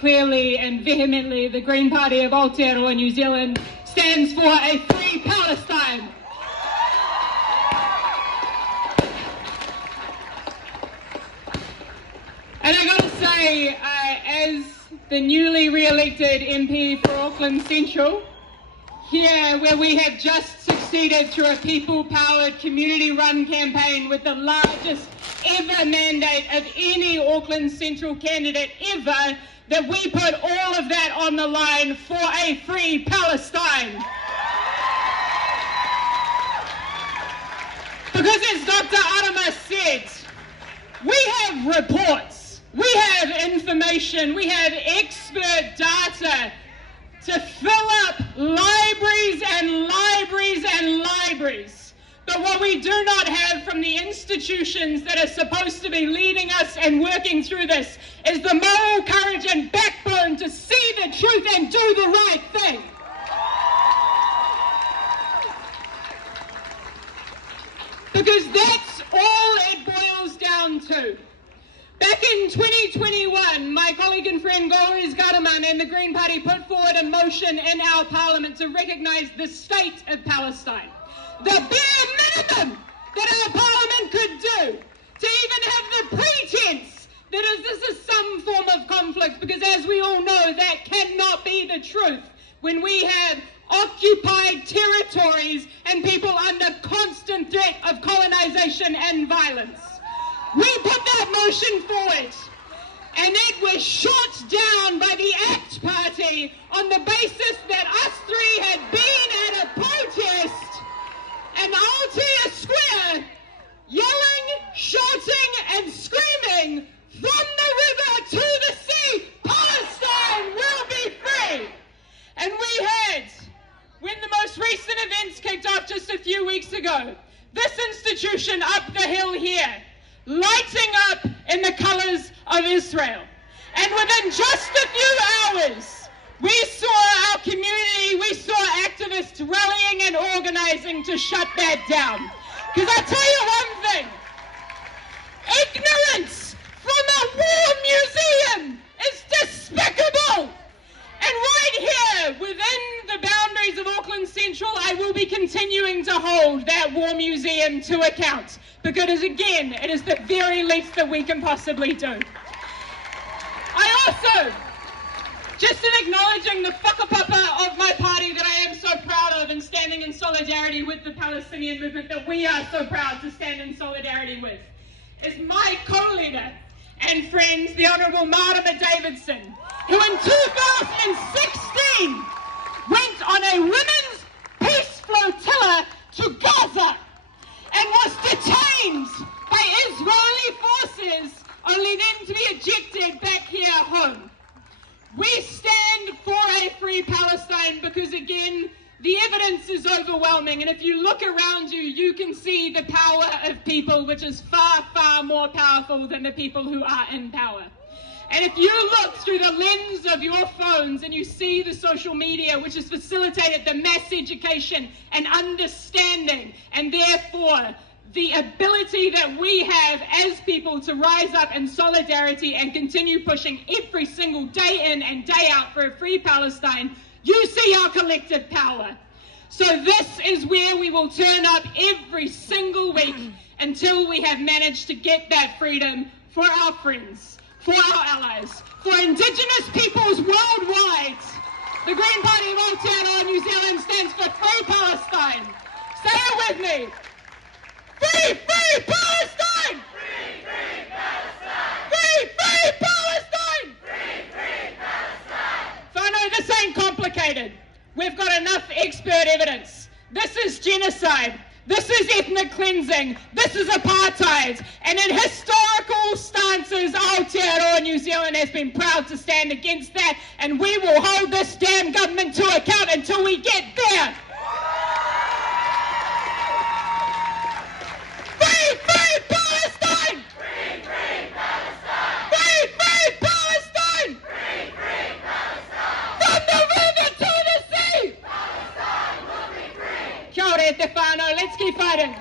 Clearly and vehemently, the Green Party of Aotearoa, New Zealand stands for a free Palestine. And I gotta say, as the newly re-elected MP for Auckland Central, here where we have just succeeded through a people-powered, community-run campaign with the largest ever mandate of any Auckland Central candidate ever, that we put all of that on the line for a free Palestine. Because as Dr. Arama said, we have reports, we have information, we have expert data to fill up libraries and libraries and libraries. But what we do not have from the institutions that are supposed to be leading us and working through this is the moral courage and backbone to see the truth and do the right thing. Because that's all it boils down to. Back in 2021, my colleague and friend Goris Garaman and the Green Party put forward a motion in our parliament to recognise the state of Palestine. The bare minimum that our parliament could do to even have the pretense that this is some form of conflict, because as we all know, that cannot be the truth when we have occupied territories and people under constant threat of colonisation and violence. We put that motion forward and it was shot down by the ACT Party on the basis that us three had been at a protest in Aotearoa Square, yelling, shouting and screaming, "From the river to the sea, Palestine will be free!" And we had, when the most recent events kicked off just a few weeks ago, this institution up the hill here, lighting up in the colours of Israel. And within just a few hours, we saw our community, we saw activists rallying and organising to shut that down. Because I tell you one thing, ignorance from a war museum is despicable. And right here, within the boundaries of Auckland Central, I will be continuing to hold that war museum to account. Because again, it is the very least that we can possibly do. I also, just in acknowledging the whakapapa of my party that I am so proud of and standing in solidarity with the Palestinian movement that we are so proud to stand in solidarity with, is my co-leader and friends, the Honourable Marama Davidson, who in 2016 went on a women's peace flotilla to Gaza and was detained by Israeli forces, only then to be ejected back here home. We stand for a free Palestine because, again, the evidence is overwhelming, and if you look around you, you can see the power of people, which is far, far more powerful than the people who are in power. And if you look through the lens of your phones and you see the social media, which has facilitated the mass education and understanding, and therefore the ability that we have as people to rise up in solidarity and continue pushing every single day in and day out for a free Palestine, you see our collective power. So this is where we will turn up every single week until we have managed to get that freedom for our friends, for our allies, for Indigenous peoples worldwide. The Green Party of Aotearoa, New Zealand stands for Free Palestine. Say it with me. Free, free Palestine! Free, free Palestine! Free, free Palestine! Free, free Palestine! Whānau, this ain't complicated. We've got enough expert evidence. This is genocide. This is ethnic cleansing. This is apartheid. And in historical stances, Aotearoa, New Zealand has been proud to stand against that, and we will hold this damn government to account until we get there. Free, free Palestine! Free, free Palestine! Free, free Palestine! Free, free Palestine! From the river to the sea! Palestine will be free! Kia ora e te whānau, let's keep fighting.